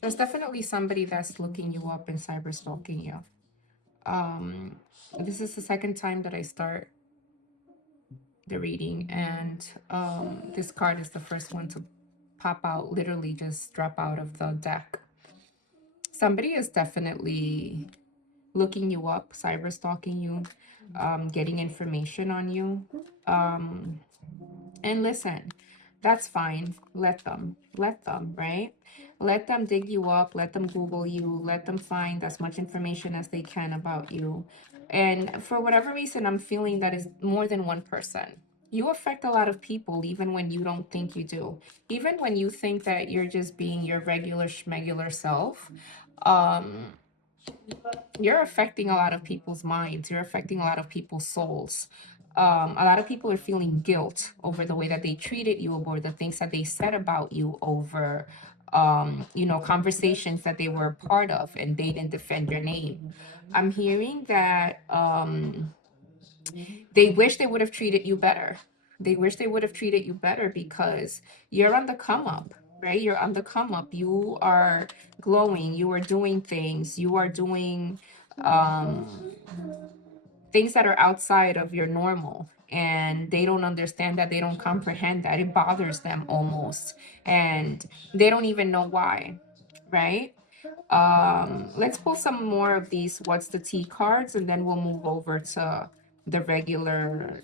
There's definitely somebody that's looking you up and cyber stalking you. Um, this is the second time that I start the reading, and this card is the first one to pop out, literally just drop out of the deck. Somebody is definitely looking you up, cyber stalking you, getting information on you. Um, and listen, that's fine. Let them, right? Let them dig you up, let them Google you, let them find as much information as they can about you. And for whatever reason, I'm feeling that is more than one person. You affect a lot of people, even when you don't think you do. Even when you think that you're just being your regular schmegular self, um, you're affecting a lot of people's minds. You're affecting a lot of people's souls. A lot of people are feeling guilt over the way that they treated you, over the things that they said about you, over conversations that they were a part of and they didn't defend your name. I'm hearing that they wish they would have treated you better. They wish they would have treated you better because you're on the come up, right? You're on the come up. You are glowing. You are doing things. You are doing um, things that are outside of your normal. And they don't understand that. They don't comprehend that. It bothers them almost. And they don't even know why, right? Let's pull some more of these what's the tea cards, and then we'll move over to the regular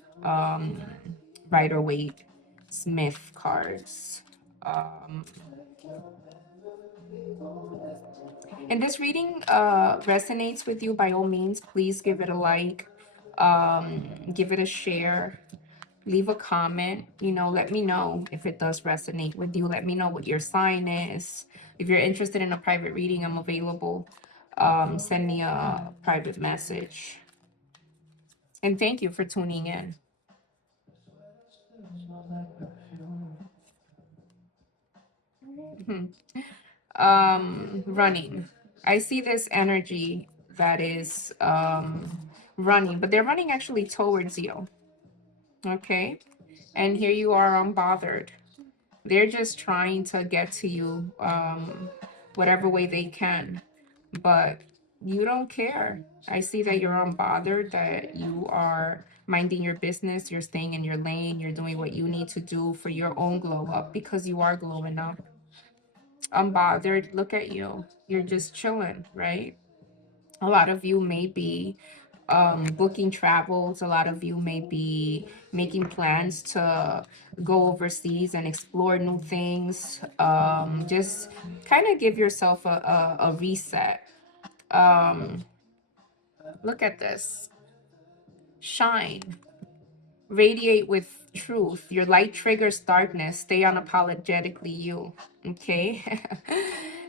Rider Waite Smith cards. um and this reading resonates with you, by all means, please give it a like, give it a share, leave a comment. Let me know if it does resonate with you. Let me know what your sign is. If you're interested in a private reading, I'm available. Send me a private message. And thank you for tuning in. Running. I see this energy that is running, but they're running actually towards you. Okay. And here you are unbothered. They're just trying to get to you whatever way they can, but you don't care. I see that you're unbothered, that you are minding your business, you're staying in your lane, you're doing what you need to do for your own glow up, because you are glowing up. Unbothered, look at you. You're just chilling, right? A lot of you may be booking travels. A lot of you may be making plans to go overseas and explore new things. Just kind of give yourself a reset. Um, Look at this. Shine. Radiate with truth. Your light triggers darkness. Stay unapologetically you. Okay.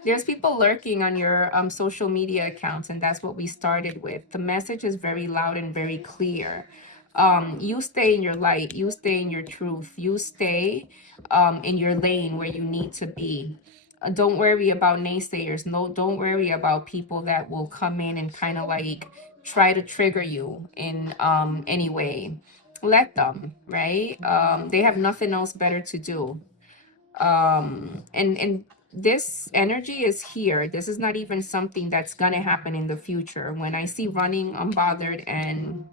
There's people lurking on your social media accounts, and that's what we started with. The message is very loud and very clear. You stay in your light. You stay in your truth. You stay in your lane where you need to be. Don't worry about naysayers. No, don't worry about people that will come in and kind of like try to trigger you in any way. Let them, right? They have nothing else better to do. And this energy is here. This is not even something that's gonna happen in the future. When I see running unbothered, and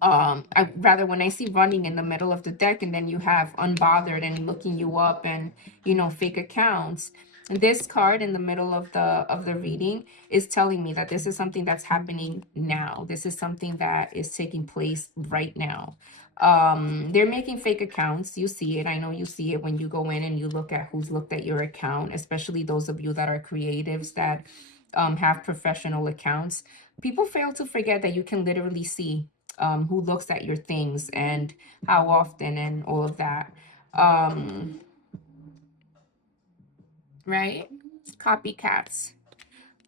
I rather, when I see running in the middle of the deck, and then you have unbothered and looking you up, and fake accounts, this card in the middle of the reading is telling me that this is something that's happening now. This is something that is taking place right now. They're making fake accounts. You see it. I know you see it when you go in and you look at who's looked at your account, especially those of you that are creatives that have professional accounts. People fail to forget that you can literally see who looks at your things and how often and all of that. Um, right? Copycats.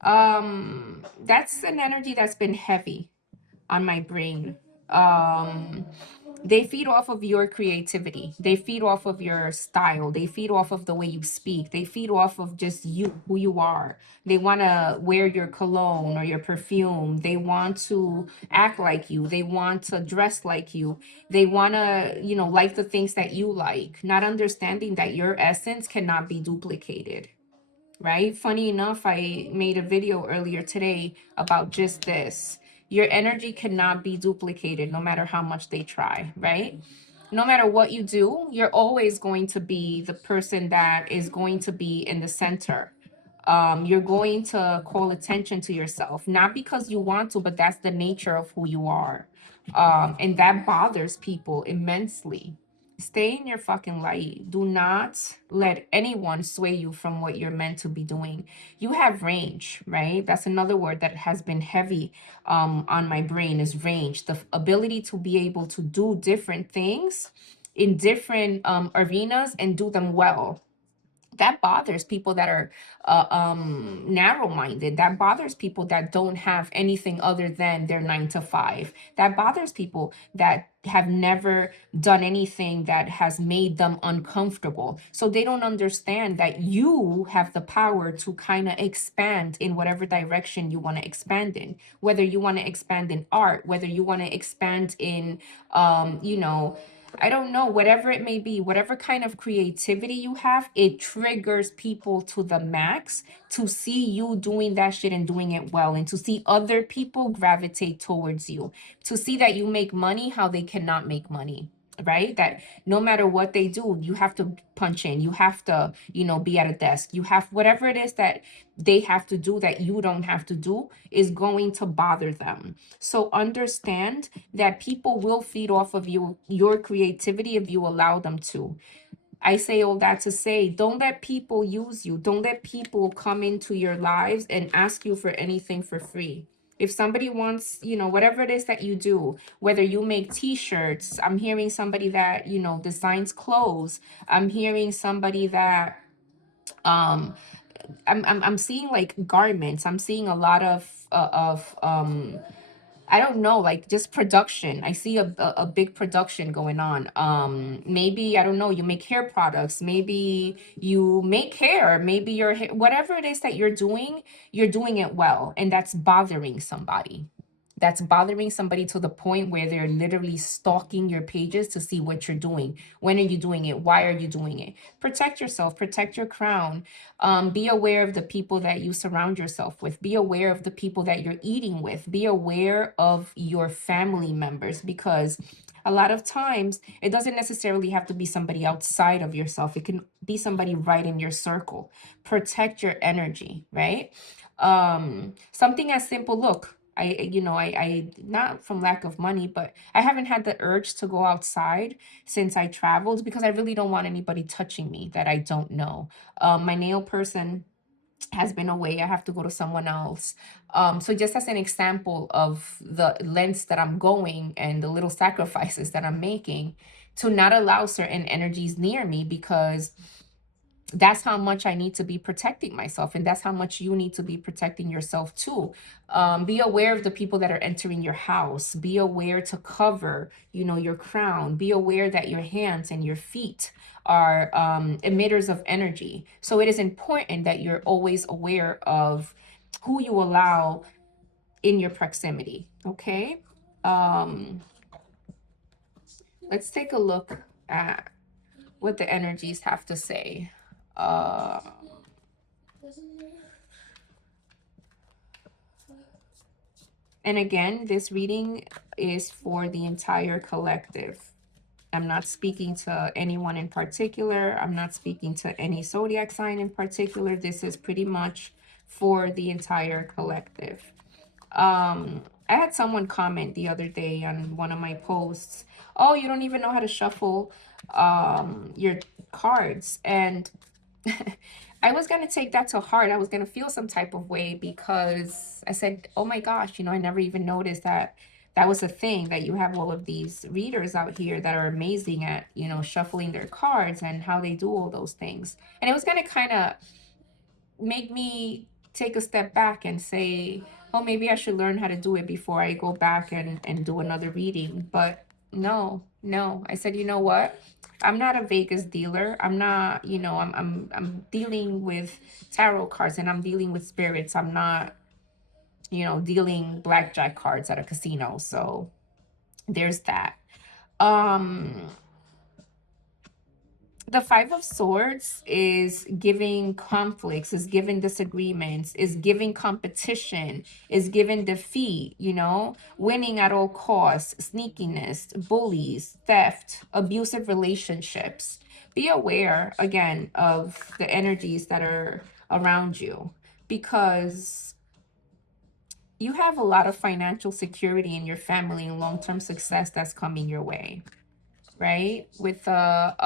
That's an energy that's been heavy on my brain. Um, they feed off of your creativity. They feed off of your style. They feed off of the way you speak. They feed off of just you, who you are. They want to wear your cologne or your perfume. They want to act like you. They want to dress like you. They want to, like the things that you like, not understanding that your essence cannot be duplicated, right? Funny enough, I made a video earlier today about just this. Your energy cannot be duplicated no matter how much they try, right? No matter what you do, you're always going to be the person that is going to be in the center. You're going to call attention to yourself, not because you want to, but that's the nature of who you are. And that bothers people immensely. Stay in your fucking light. Do not let anyone sway you from what you're meant to be doing. You have range, right? That's another word that has been heavy on my brain is range. The ability to be able to do different things in different arenas and do them well. That bothers people that are narrow-minded. That bothers people that don't have anything other than their 9 to 5. That bothers people that have never done anything that has made them uncomfortable, so they don't understand that you have the power to kind of expand in whatever direction you want to expand in, whether you want to expand in art, whether you want to expand in I don't know, whatever it may be, whatever kind of creativity you have, it triggers people to the max to see you doing that shit and doing it well, and to see other people gravitate towards you, to see that you make money how they cannot make money. Right? That no matter what they do, you have to punch in, you have to, be at a desk, you have whatever it is that they have to do that you don't have to do is going to bother them. So understand that people will feed off of your creativity if you allow them to. I say all that to say, don't let people use you. Don't let people come into your lives and ask you for anything for free. If somebody wants, whatever it is that you do, whether you make t-shirts, I'm hearing somebody that, designs clothes. I'm hearing somebody that I'm seeing like garments. I'm seeing a lot of I don't know, like just production. I see a big production going on. Maybe, I don't know, you make hair products, maybe you make hair, maybe your hair, whatever it is that you're doing it well, and that's bothering somebody. That's bothering somebody to the point where they're literally stalking your pages to see what you're doing. When are you doing it? Why are you doing it? Protect yourself, protect your crown. Be aware of the people that you surround yourself with. Be aware of the people that you're eating with. Be aware of your family members, because a lot of times it doesn't necessarily have to be somebody outside of yourself. It can be somebody right in your circle. Protect your energy, right? Something as simple, look, I not from lack of money, but I haven't had the urge to go outside since I traveled, because I really don't want anybody touching me that I don't know. My nail person has been away. I have to go to someone else. So just as an example of the lengths that I'm going and the little sacrifices that I'm making to not allow certain energies near me, because that's how much I need to be protecting myself. And that's how much you need to be protecting yourself too. Be aware of the people that are entering your house. Be aware to cover, your crown. Be aware that your hands and your feet are emitters of energy. So it is important that you're always aware of who you allow in your proximity. Okay. Um, let's take a look at what the energies have to say. Uh, And again, this reading is for the entire collective. I'm not speaking to anyone in particular. I'm not speaking to any zodiac sign in particular. This is pretty much for the entire collective. I had someone comment the other day on one of my posts. oh, you don't even know how to shuffle your cards. And I was going to take that to heart. I was going to feel some type of way because I said, oh my gosh, I never even noticed that that was a thing, that you have all of these readers out here that are amazing at, shuffling their cards and how they do all those things. And it was going to kind of make me take a step back and say, oh, maybe I should learn how to do it before I go back and do another reading. But no, no. I said, you know what? I'm not a Vegas dealer. I'm not, I'm dealing with tarot cards and I'm dealing with spirits. I'm not, dealing blackjack cards at a casino. So there's that. Um the Five of Swords is giving conflicts, is giving disagreements, is giving competition, is giving defeat, winning at all costs, sneakiness, bullies, theft, abusive relationships. Be aware, again, of the energies that are around you, because you have a lot of financial security in your family and long-term success that's coming your way, right? With the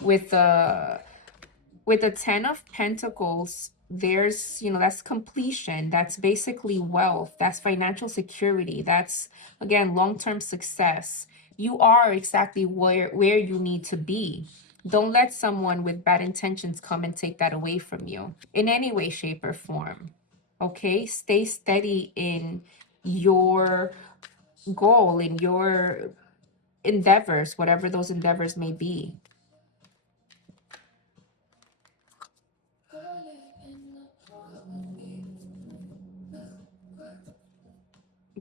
with the 10 of Pentacles, there's, that's completion. That's basically wealth. That's financial security. That's, again, long-term success. You are exactly where you need to be. Don't let someone with bad intentions come and take that away from you in any way, shape, or form. Okay? Stay steady in your goal, in your endeavors, whatever those endeavors may be.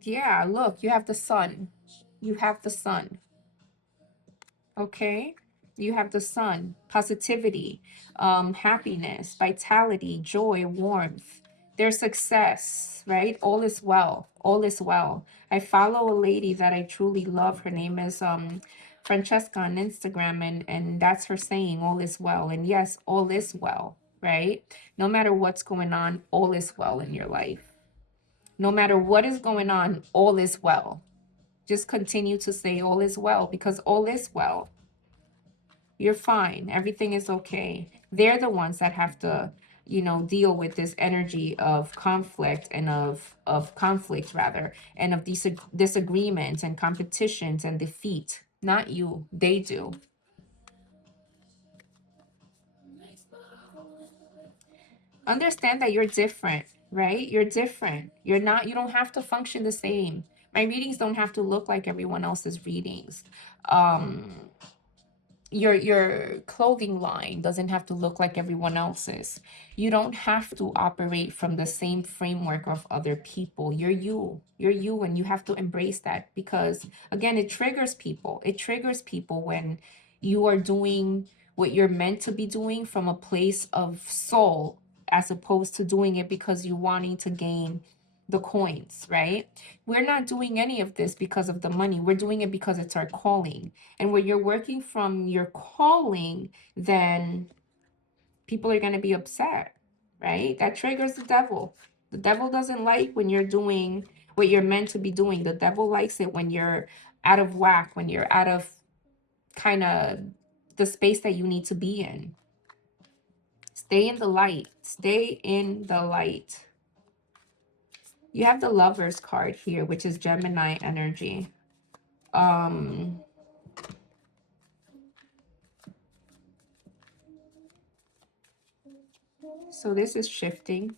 Yeah, look, you have the sun. You have the sun. Okay? You have the sun. Positivity, happiness, vitality, joy, warmth. There's success, right? All is well. All is well. I follow a lady that I truly love. Her name is Francesca on Instagram, and that's her saying, all is well. And yes, all is well, right? No matter what's going on, all is well in your life. No matter what is going on, all is well. Just continue to say all is well, because all is well. You're fine. Everything is okay. They're the ones that have to, deal with this energy of conflict and of conflict rather, and of these disagreements and competitions and defeat. Not you. They do. Understand that you're different, right? You're different. You don't have to function the same. My readings don't have to look like everyone else's readings. Um, your clothing line doesn't have to look like everyone else's. You don't have to operate from the same framework of other people. You're you, and you have to embrace that, because again, it triggers people. It triggers people when you are doing what you're meant to be doing from a place of soul, as opposed to doing it because you're wanting to gain the coins, right? We're not doing any of this because of the money. We're doing it because it's our calling. And when you're working from your calling, then people are going to be upset, right? That triggers the devil. The devil doesn't like when you're doing what you're meant to be doing. The devil likes it when you're out of whack, when you're out of kind of the space that you need to be in. Stay in the light. Stay in the light. You have the Lovers card here, which is Gemini energy. So this is shifting.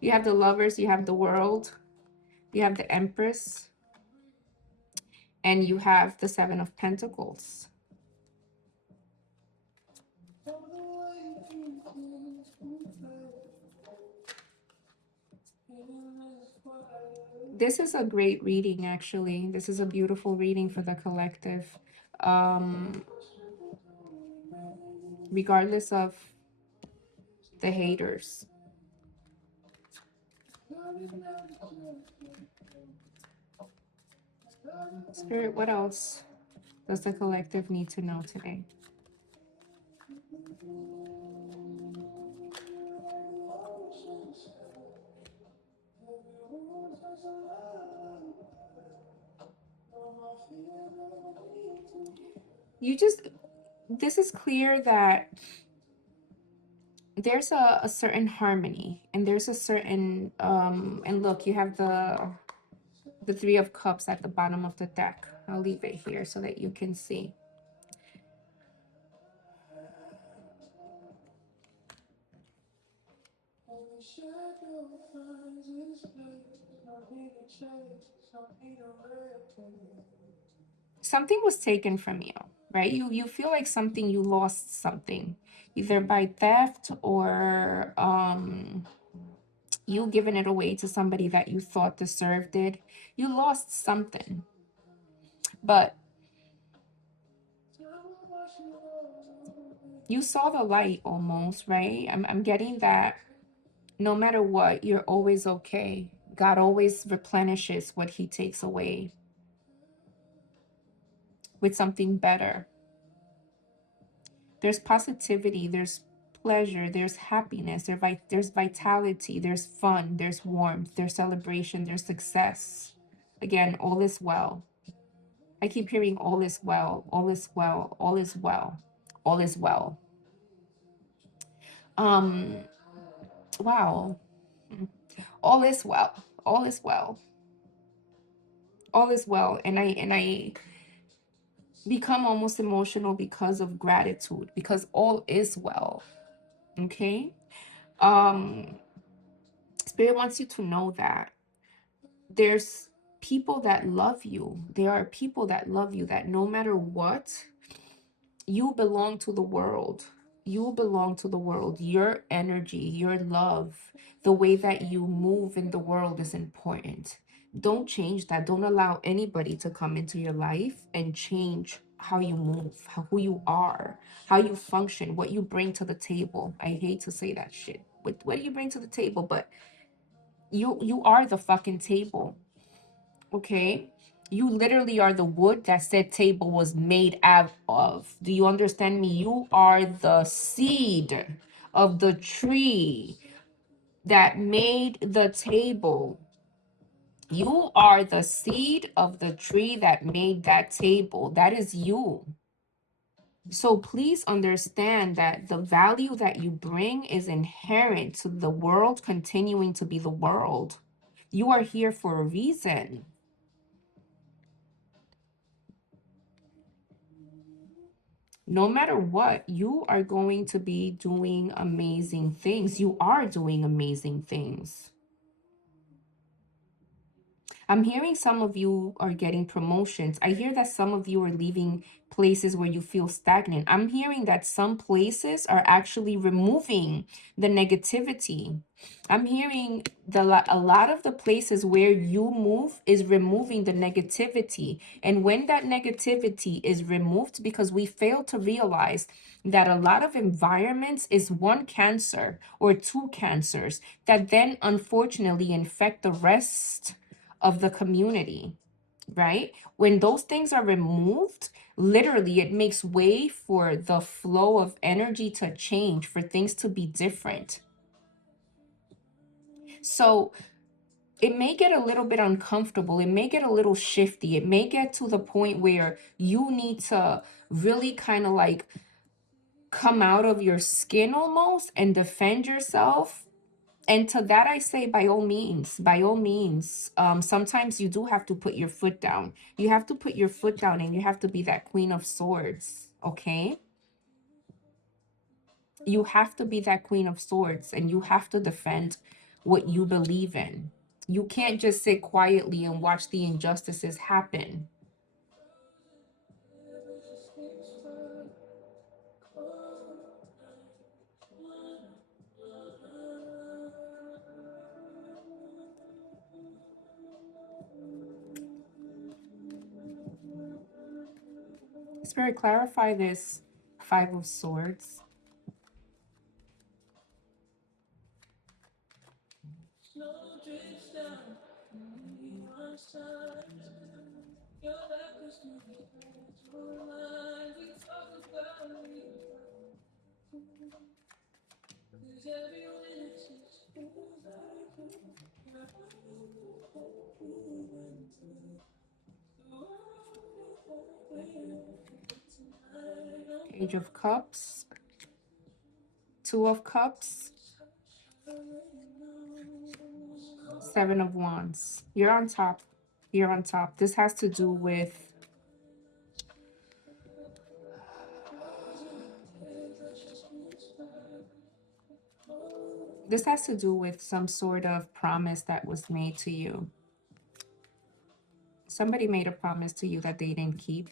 You have the Lovers, you have the World, you have the Empress, and you have the Seven of Pentacles. This is a great reading, actually. This is a beautiful reading for the collective. Regardless of the haters. Spirit, what else does the collective need to know today? You just, this is clear that there's a certain harmony, and there's a certain and look, you have the Three of Cups at the bottom of the deck. I'll leave it here so that you can see. Something was taken from you, right? You feel like something, you lost something, either by theft or you giving it away to somebody that you thought deserved it. You lost something. But you saw the light almost, right? I'm getting that no matter what, you're always okay. God always replenishes what he takes away with something better. There's positivity, there's pleasure, there's happiness, there's vitality, there's fun, there's warmth, there's celebration, there's success. Again, all is well. I keep hearing all is well, all is well, all is well, all is well. Um, wow. All is well, all is well, all is well. And I become almost emotional because of gratitude, because all is well. Okay. Um, Spirit wants you to know that there's people that love you. There are people that love you, that no matter what, you belong to the world. You belong to the world. Your energy, your love, the way that you move in the world is important. Don't change that. Don't allow anybody to come into your life and change how you move, who you are, how you function, what you bring to the table. I hate to say that shit. What do you bring to the table? But you are the fucking table. Okay? You literally are the wood that said table was made out of. Do you understand me? You are the seed of the tree that made the table. You are the seed of the tree that made that table. That is you. So please understand that the value that you bring is inherent to the world continuing to be the world. You are here for a reason. No matter what, you are going to be doing amazing things. You are doing amazing things. I'm hearing some of you are getting promotions. I hear that some of you are leaving places where you feel stagnant. I'm hearing that some places are actually removing the negativity. I'm hearing a lot of the places where you move is removing the negativity. And when that negativity is removed, because we fail to realize that a lot of environments is one cancer or two cancers that then unfortunately infect the rest of the community, right? When those things are removed, literally it makes way for the flow of energy to change, for things to be different. So it may get a little bit uncomfortable. It may get a little shifty. It may get to the point where you need to really kind of like come out of your skin almost and defend yourself. And to that I say, by all means, by all means. Sometimes you do have to put your foot down. You have to put your foot down, and you have to be that Queen of Swords, okay? You have to be that Queen of Swords, and you have to defend what you believe in. You can't just sit quietly and watch the injustices happen. Spirit, clarify this Five of Swords. Page of Cups, Two of Cups, Seven of Wands. You're on top. You're on top. This has to do with some sort of promise that was made to you. Somebody made a promise to you that they didn't keep,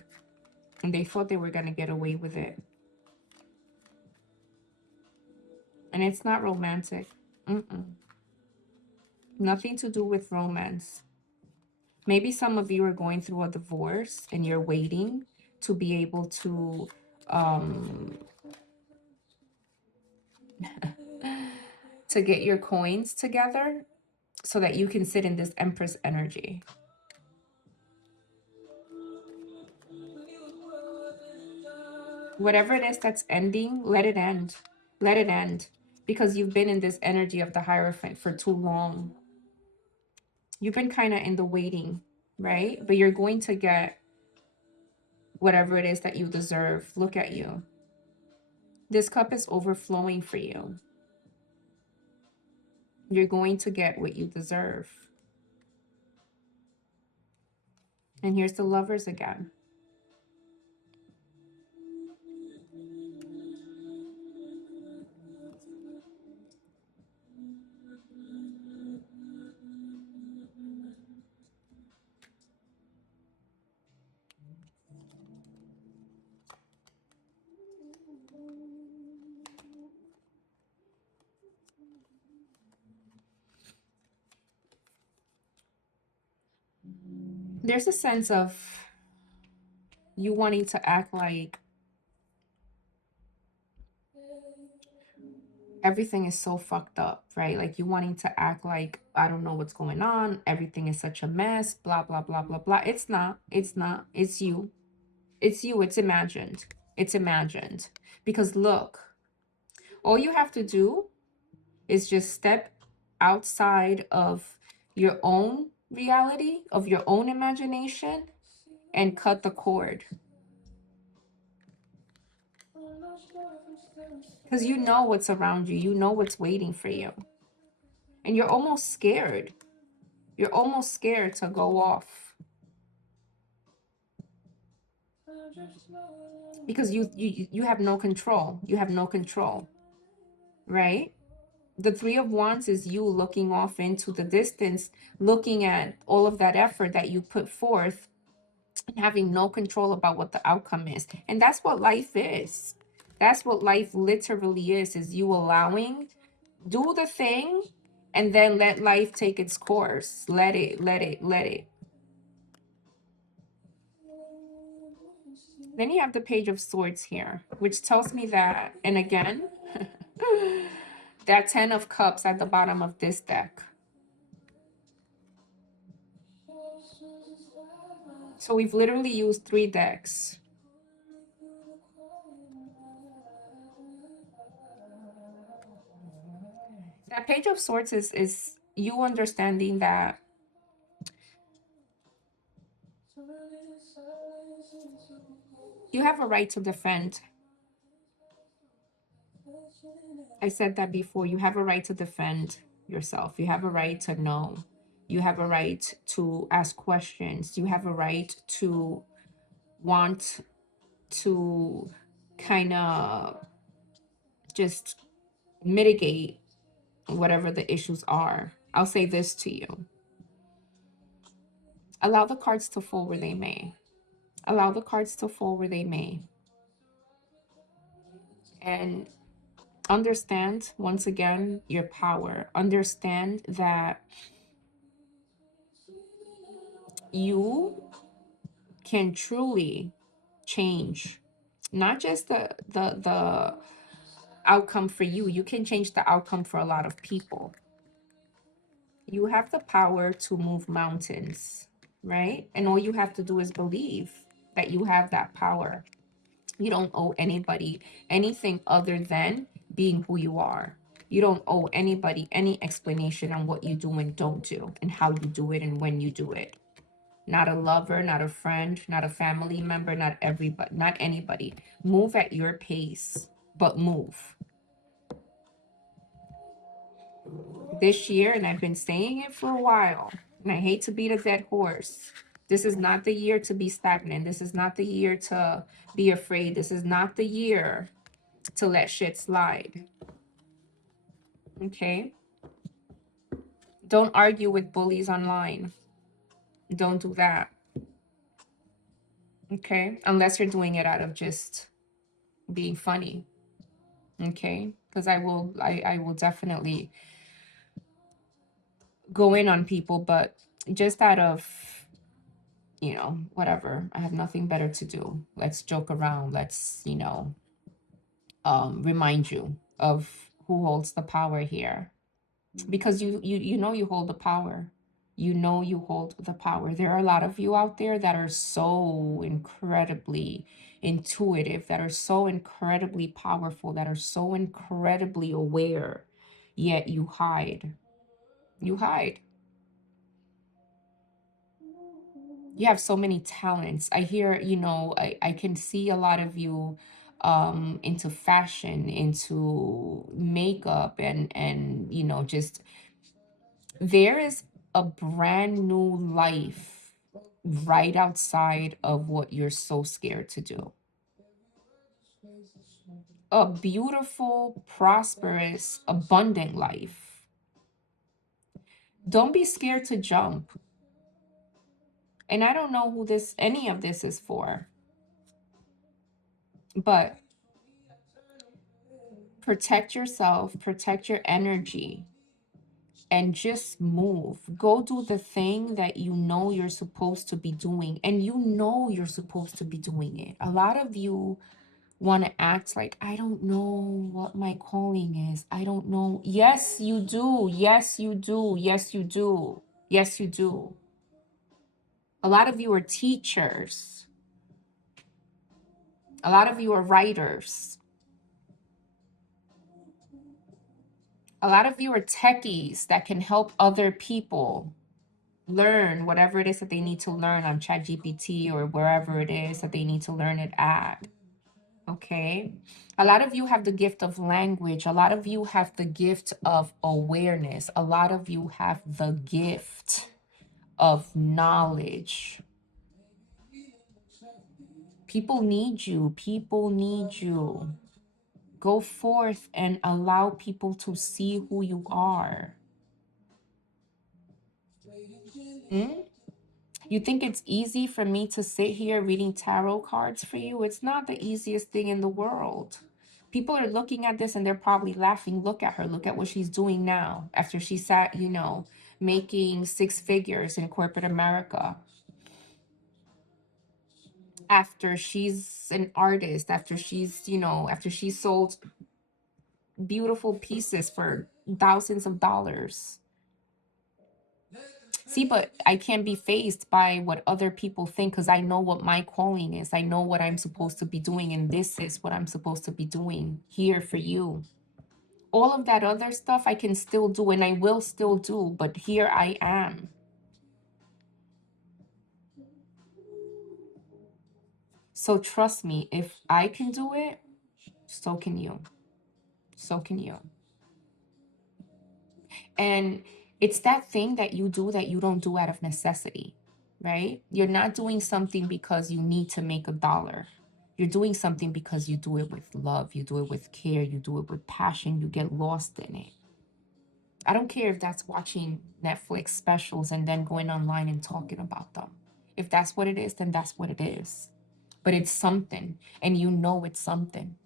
and they thought they were going to get away with it. And it's not romantic. Nothing to do with romance. Maybe some of you are going through a divorce and you're waiting to be able to to get your coins together so that you can sit in this Empress energy. Whatever it is that's ending, let it end. Let it end. Because you've been in this energy of the Hierophant for too long. You've been kind of in the waiting, right? But you're going to get whatever it is that you deserve. Look at you. This cup is overflowing for you. You're going to get what you deserve. And here's the Lovers again. There's a sense of you wanting to act like everything is so fucked up, right? Like you wanting to act like, I don't know what's going on. Everything is such a mess, blah, blah, blah, blah, blah. It's not. It's not. It's you. It's you. It's imagined. It's imagined. Because look, all you have to do is just step outside of your own reality, of your own imagination, and cut the cord. Because you know what's around you. You know what's waiting for you. And you're almost scared. You're almost scared to go off. Because you have no control. You have no control. Right? The Three of Wands is you looking off into the distance, looking at all of that effort that you put forth and having no control about what the outcome is. And that's what life is. That's what life literally is you allowing, do the thing, and then let life take its course. Let it. Then you have the Page of Swords here, which tells me that, and again, that 10 of Cups at the bottom of this deck. So we've literally used 3 decks. That Page of Swords is you understanding that you have a right to defend. I said that before. You have a right to defend yourself. You have a right to know. You have a right to ask questions. You have a right to want to kind of just mitigate whatever the issues are. I'll say this to you. Allow the cards to fall where they may. Allow the cards to fall where they may. And understand, once again, your power. Understand that you can truly change not just the outcome for you. You can change the outcome for a lot of people. You have the power to move mountains, right? And all you have to do is believe that you have that power. You don't owe anybody anything other than being who you are. You don't owe anybody any explanation on what you do and don't do and how you do it and when you do it. not a lover, not a friend, not a family member, not everybody, not anybody. Move at your pace, but move. This year, and I've been saying it for a while, and I hate to beat a dead horse. This is not the year to be stagnant. This is not the year to be afraid. This is not the year to let shit slide. Okay? Don't argue with bullies online. Don't do that. Okay? Unless you're doing it out of just being funny. Okay? Because I will definitely go in on people, but just out of, you know, whatever. I have nothing better to do. Let's joke around. Let's, you know, remind you of who holds the power here. Because you know you hold the power. You know you hold the power. There are a lot of you out there that are so incredibly intuitive, that are so incredibly powerful, that are so incredibly aware, yet you hide. You hide. You have so many talents. I hear, you know, I can see a lot of you into fashion, into makeup, and you know, just there is a brand new life right outside of what you're so scared to do. A beautiful, prosperous, abundant life. Don't be scared to jump. And I don't know who this any of this is for, but protect yourself, protect your energy, and just move. Go do the thing that you know you're supposed to be doing, and you know you're supposed to be doing it. A lot of you want to act like, I don't know what my calling is. I don't know. Yes, you do. Yes, you do. Yes, you do. Yes, you do. A lot of you are teachers. A lot of you are writers. A lot of you are techies that can help other people learn whatever it is that they need to learn on ChatGPT or wherever it is that they need to learn it at. Okay. A lot of you have the gift of language. A lot of you have the gift of awareness. A lot of you have the gift of knowledge. People need you. People need you. Go forth and allow people to see who you are. Hmm? You think it's easy for me to sit here reading tarot cards for you? It's not the easiest thing in the world. People are looking at this and they're probably laughing. Look at her. Look at what she's doing now after she sat, you know, making six figures in corporate America. After she's an artist, after she's, you know, after she sold beautiful pieces for thousands of dollars. See, but I can't be faced by what other people think because I know what my calling is. I know what I'm supposed to be doing, and this is what I'm supposed to be doing here for you. All of that other stuff I can still do and I will still do, but here I am. So trust me, if I can do it, so can you. So can you. And it's that thing that you do that you don't do out of necessity, right? You're not doing something because you need to make a dollar. You're doing something because you do it with love, you do it with care, you do it with passion, you get lost in it. I don't care if that's watching Netflix specials and then going online and talking about them. If that's what it is, then that's what it is. But it's something, and you know it's something.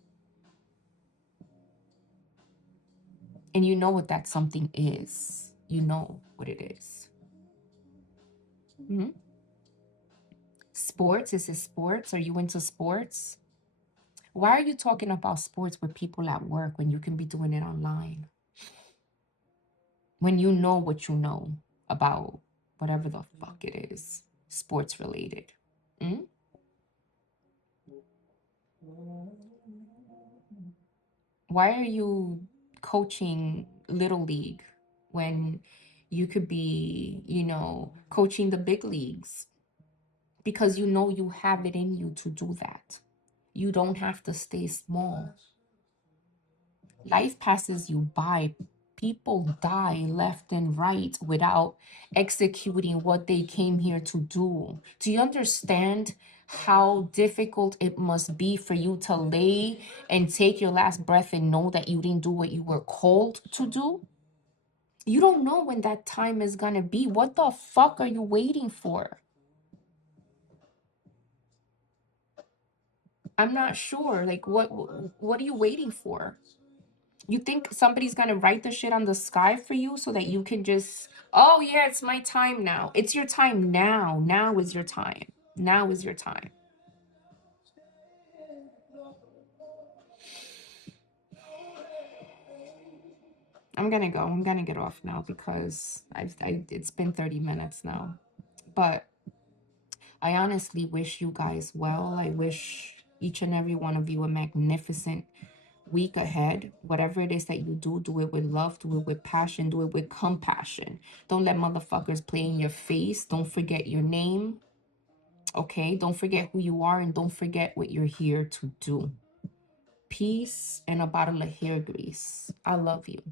And you know what that something is. You know what it is. Mhm. Sports? Is it sports? Are you into sports? Why are you talking about sports with people at work when you can be doing it online? When you know what you know about whatever the fuck it is, sports related. Mm? Why are you coaching Little League when you could be, you know, coaching the big leagues? because you know you have it in you to do that. You don't have to stay small. Life passes you by. People die left and right without executing what they came here to do. Do you understand how difficult it must be for you to lay and take your last breath and know that you didn't do what you were called to do? You don't know when that time is going to be. What the fuck are you waiting for? I'm not sure. Like, what are you waiting for? You think somebody's gonna write the shit on the sky for you so that you can just, oh yeah, it's my time now. It's your time now. Now is your time. Now is your time. I'm gonna go. I'm gonna get off now because it's been 30 minutes now. But I honestly wish you guys well. I wish each and every one of you a magnificent week ahead. Whatever it is that you do, do it with love, do it with passion, do it with compassion. Don't let motherfuckers play in your face. Don't forget your name. Okay? Don't forget who you are and don't forget what you're here to do. Peace and a bottle of hair grease. I love you.